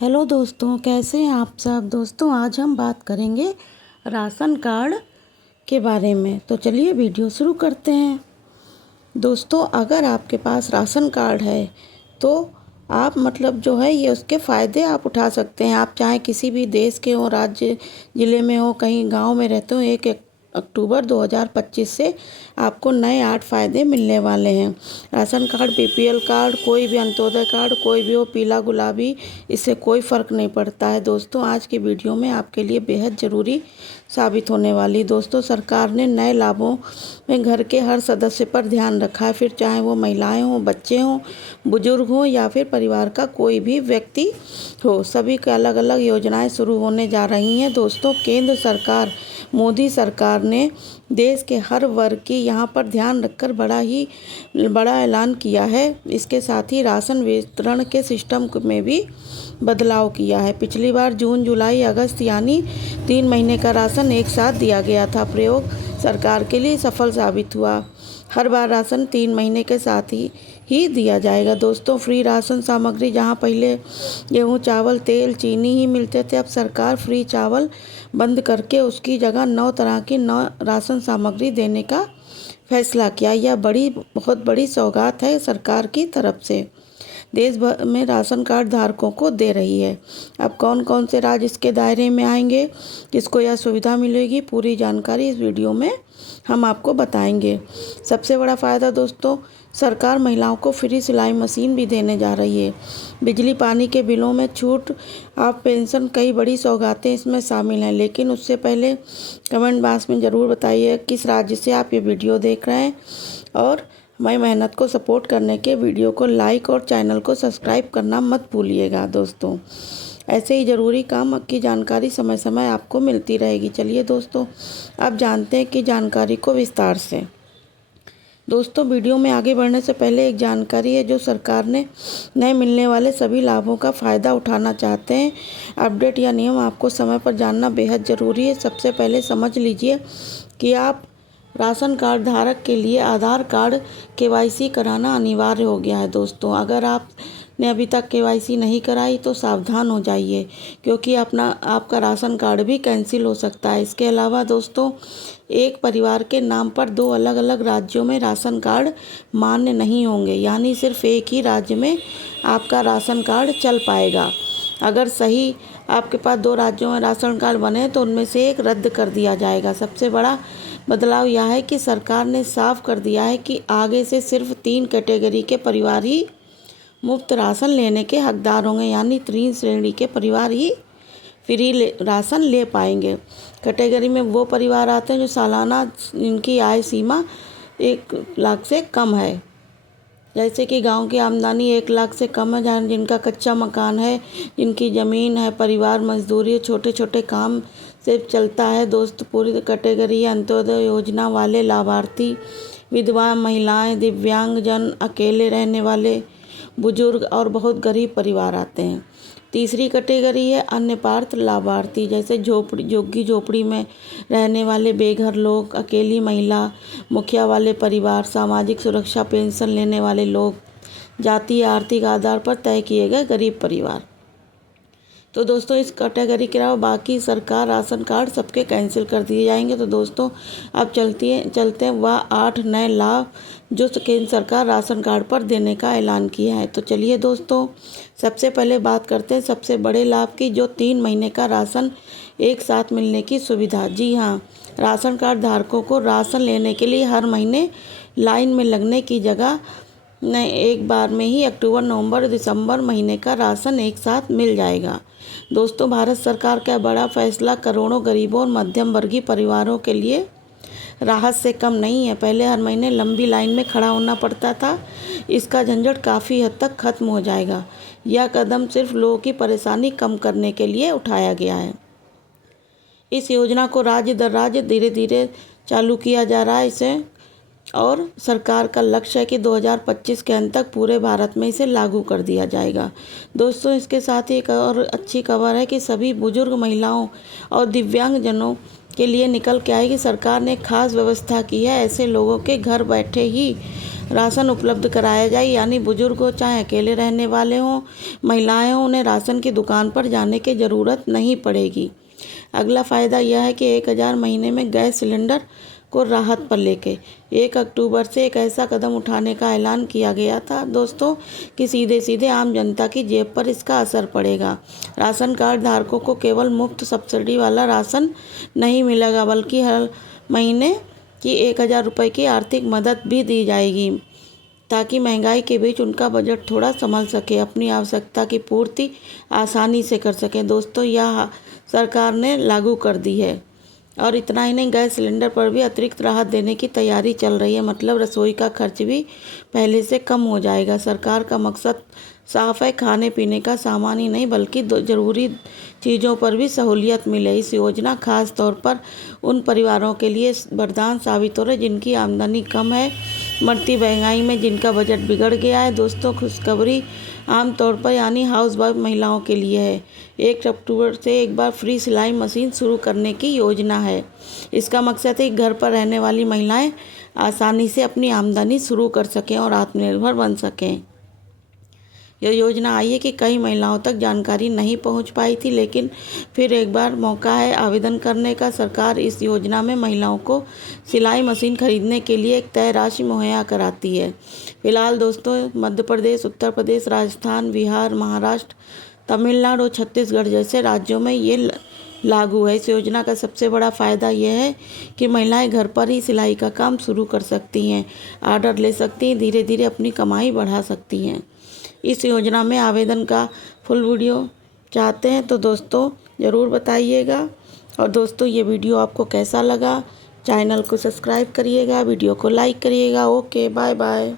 Hello दोस्तों, कैसे हैं आप सब। दोस्तों आज हम बात करेंगे राशन कार्ड के बारे में। तो चलिए वीडियो शुरू करते हैं। दोस्तों अगर आपके पास राशन कार्ड है तो आप जो है ये उसके फ़ायदे आप उठा सकते हैं। आप चाहे किसी भी देश के हो, राज्य ज़िले में हो, कहीं गांव में रहते हो, 1 अक्टूबर 2025 से आपको नए 8 फ़ायदे मिलने वाले हैं। राशन कार्ड, बीपीएल कार्ड, कोई भी अंत्योदय कार्ड, कोई भी हो, पीला गुलाबी, इससे कोई फ़र्क नहीं पड़ता है। दोस्तों आज की वीडियो में आपके लिए बेहद ज़रूरी साबित होने वाली। दोस्तों सरकार ने नए लाभों में घर के हर सदस्य पर ध्यान रखा है, फिर चाहे वो महिलाएं हों, बच्चे हों, बुजुर्ग हों या फिर परिवार का कोई भी व्यक्ति हो, सभी के अलग अलग योजनाएं शुरू होने जा रही हैं। दोस्तों केंद्र सरकार, मोदी सरकार ने देश के हर वर्ग की यहाँ पर ध्यान रखकर बड़ा ऐलान किया है। इसके साथ ही राशन वितरण के सिस्टम में भी बदलाव किया है। पिछली बार जून, जुलाई, अगस्त यानी 3 महीने का राशन एक साथ दिया गया था। प्रयोग सरकार के लिए सफल साबित हुआ। हर बार राशन 3 महीने के साथ ही दिया जाएगा। दोस्तों फ्री राशन सामग्री, जहां पहले गेहूं, चावल, तेल, चीनी ही मिलते थे, अब सरकार फ्री चावल बंद करके उसकी जगह 9 तरह की 9 राशन सामग्री देने का फैसला किया। यह बहुत बड़ी सौगात है सरकार की तरफ से, देश भर में राशन कार्ड धारकों को दे रही है। अब कौन कौन से राज्य इसके दायरे में आएंगे, किसको यह सुविधा मिलेगी, पूरी जानकारी इस वीडियो में हम आपको बताएंगे। सबसे बड़ा फ़ायदा दोस्तों, सरकार महिलाओं को फ्री सिलाई मशीन भी देने जा रही है। बिजली पानी के बिलों में छूट, आप पेंशन, कई बड़ी सौगातें इसमें शामिल हैं। लेकिन उससे पहले कमेंट बॉक्स में ज़रूर बताइए किस राज्य से आप ये वीडियो देख रहे हैं, और मैं मेहनत को सपोर्ट करने के वीडियो को लाइक और चैनल को सब्सक्राइब करना मत भूलिएगा। दोस्तों ऐसे ही ज़रूरी काम की जानकारी समय समय आपको मिलती रहेगी। चलिए दोस्तों अब जानते हैं कि जानकारी को विस्तार से। दोस्तों वीडियो में आगे बढ़ने से पहले एक जानकारी है, जो सरकार ने नए मिलने वाले सभी लाभों का फ़ायदा उठाना चाहते हैं। अपडेट या नियम आपको समय पर जानना बेहद ज़रूरी है। सबसे पहले समझ लीजिए कि आप राशन कार्ड धारक के लिए आधार कार्ड केवाईसी कराना अनिवार्य हो गया है। दोस्तों अगर आपने अभी तक केवाईसी नहीं कराई तो सावधान हो जाइए, क्योंकि आपका राशन कार्ड भी कैंसिल हो सकता है। इसके अलावा दोस्तों एक परिवार के नाम पर 2 अलग अलग राज्यों में राशन कार्ड मान्य नहीं होंगे, यानी सिर्फ एक ही राज्य में आपका राशन कार्ड चल पाएगा। अगर सही आपके पास 2 राज्यों में राशन कार्ड बने तो उनमें से एक रद्द कर दिया जाएगा। सबसे बड़ा बदलाव यह है कि सरकार ने साफ कर दिया है कि आगे से सिर्फ 3 कैटेगरी के परिवार ही मुफ्त राशन लेने के हकदार होंगे, यानी 3 श्रेणी के परिवार ही फ्री राशन ले पाएंगे। कैटेगरी में वो परिवार आते हैं जो सालाना इनकी आय सीमा 1 लाख से कम है, जैसे कि गांव की आमदनी 1 लाख से कम है, जहाँ जिनका कच्चा मकान है, जिनकी ज़मीन है, परिवार मजदूरी, छोटे छोटे काम से चलता है। दोस्त पूरी कैटेगरी अंत्योदय योजना वाले लाभार्थी, विधवा महिलाएं, दिव्यांगजन, अकेले रहने वाले बुजुर्ग और बहुत गरीब परिवार आते हैं। तीसरी कैटेगरी है अन्य पात्र लाभार्थी, जैसे झुग्गी झोपड़ी में रहने वाले बेघर लोग, अकेली महिला, मुखिया वाले परिवार, सामाजिक सुरक्षा पेंशन लेने वाले लोग, जातीय आर्थिक आधार पर तय किए गए गरीब परिवार। तो दोस्तों इस कैटेगरी के अलावा बाकी सरकार राशन कार्ड सबके कैंसिल कर दिए जाएंगे। तो दोस्तों अब चलते हैं वह 8 नए लाभ जो केंद्र सरकार राशन कार्ड पर देने का ऐलान किया है। तो चलिए दोस्तों सबसे पहले बात करते हैं सबसे बड़े लाभ की, जो 3 महीने का राशन एक साथ मिलने की सुविधा। जी हाँ, राशन कार्ड धारकों को राशन लेने के लिए हर महीने लाइन में लगने की जगह एक बार में ही अक्टूबर, नवंबर, दिसंबर महीने का राशन एक साथ मिल जाएगा। दोस्तों भारत सरकार का बड़ा फैसला करोड़ों गरीबों और मध्यम वर्गीय परिवारों के लिए राहत से कम नहीं है। पहले हर महीने लंबी लाइन में खड़ा होना पड़ता था, इसका झंझट काफ़ी हद तक खत्म हो जाएगा। यह कदम सिर्फ लोगों की परेशानी कम करने के लिए उठाया गया है। इस योजना को राज्य दर राज्य धीरे धीरे चालू किया जा रहा है इसे, और सरकार का लक्ष्य है कि 2025 के अंत तक पूरे भारत में इसे लागू कर दिया जाएगा। दोस्तों इसके साथ ही एक और अच्छी खबर है कि सभी बुजुर्ग महिलाओं और दिव्यांगजनों के लिए निकल के आएगी। सरकार ने खास व्यवस्था की है, ऐसे लोगों के घर बैठे ही राशन उपलब्ध कराया जाए, यानी बुजुर्ग हो चाहे अकेले रहने वाले हों, महिलाएं हों, उन्हें राशन की दुकान पर जाने की ज़रूरत नहीं पड़ेगी। अगला फ़ायदा यह है कि 1,000 महीने में गैस सिलेंडर को राहत पर लेके 1 अक्टूबर से एक ऐसा कदम उठाने का ऐलान किया गया था दोस्तों कि सीधे सीधे आम जनता की जेब पर इसका असर पड़ेगा। राशन कार्ड धारकों को केवल मुफ्त सब्सिडी वाला राशन नहीं मिलेगा, बल्कि हर महीने की 1,000 रुपये की आर्थिक मदद भी दी जाएगी, ताकि महंगाई के बीच उनका बजट थोड़ा संभल सके, अपनी आवश्यकता की पूर्ति आसानी से कर सकें। दोस्तों, यह सरकार ने लागू कर दी है। और इतना ही नहीं, गैस सिलेंडर पर भी अतिरिक्त राहत देने की तैयारी चल रही है, मतलब रसोई का खर्च भी पहले से कम हो जाएगा। सरकार का मकसद साफ है, खाने पीने का सामान ही नहीं बल्कि ज़रूरी चीज़ों पर भी सहूलियत मिले। इस योजना खास तौर पर उन परिवारों के लिए वरदान साबित हो रही है जिनकी आमदनी कम है, बढ़ती महंगाई में जिनका बजट बिगड़ गया है। दोस्तों, खुशखबरी आमतौर पर यानी हाउसवाइफ महिलाओं के लिए है। 1 अक्टूबर से एक बार फ्री सिलाई मशीन शुरू करने की योजना है। इसका मकसद है कि घर पर रहने वाली महिलाएं आसानी से अपनी आमदनी शुरू कर सकें और आत्मनिर्भर बन सकें। यह योजना आई है कि कई महिलाओं तक जानकारी नहीं पहुंच पाई थी, लेकिन फिर एक बार मौका है आवेदन करने का। सरकार इस योजना में महिलाओं को सिलाई मशीन खरीदने के लिए एक तय राशि मुहैया कराती है। फिलहाल दोस्तों, मध्य प्रदेश, उत्तर प्रदेश, राजस्थान, बिहार, महाराष्ट्र, तमिलनाडु और छत्तीसगढ़ जैसे राज्यों में ये लागू है। इस योजना का सबसे बड़ा फ़ायदा यह है कि महिलाएं घर पर ही सिलाई का काम शुरू कर सकती हैं, ऑर्डर ले सकती हैं, धीरे धीरे अपनी कमाई बढ़ा सकती हैं। इस योजना में आवेदन का फुल वीडियो चाहते हैं तो दोस्तों ज़रूर बताइएगा। और दोस्तों, ये वीडियो आपको कैसा लगा, चैनल को सब्सक्राइब करिएगा, वीडियो को लाइक करिएगा। Okay, bye bye.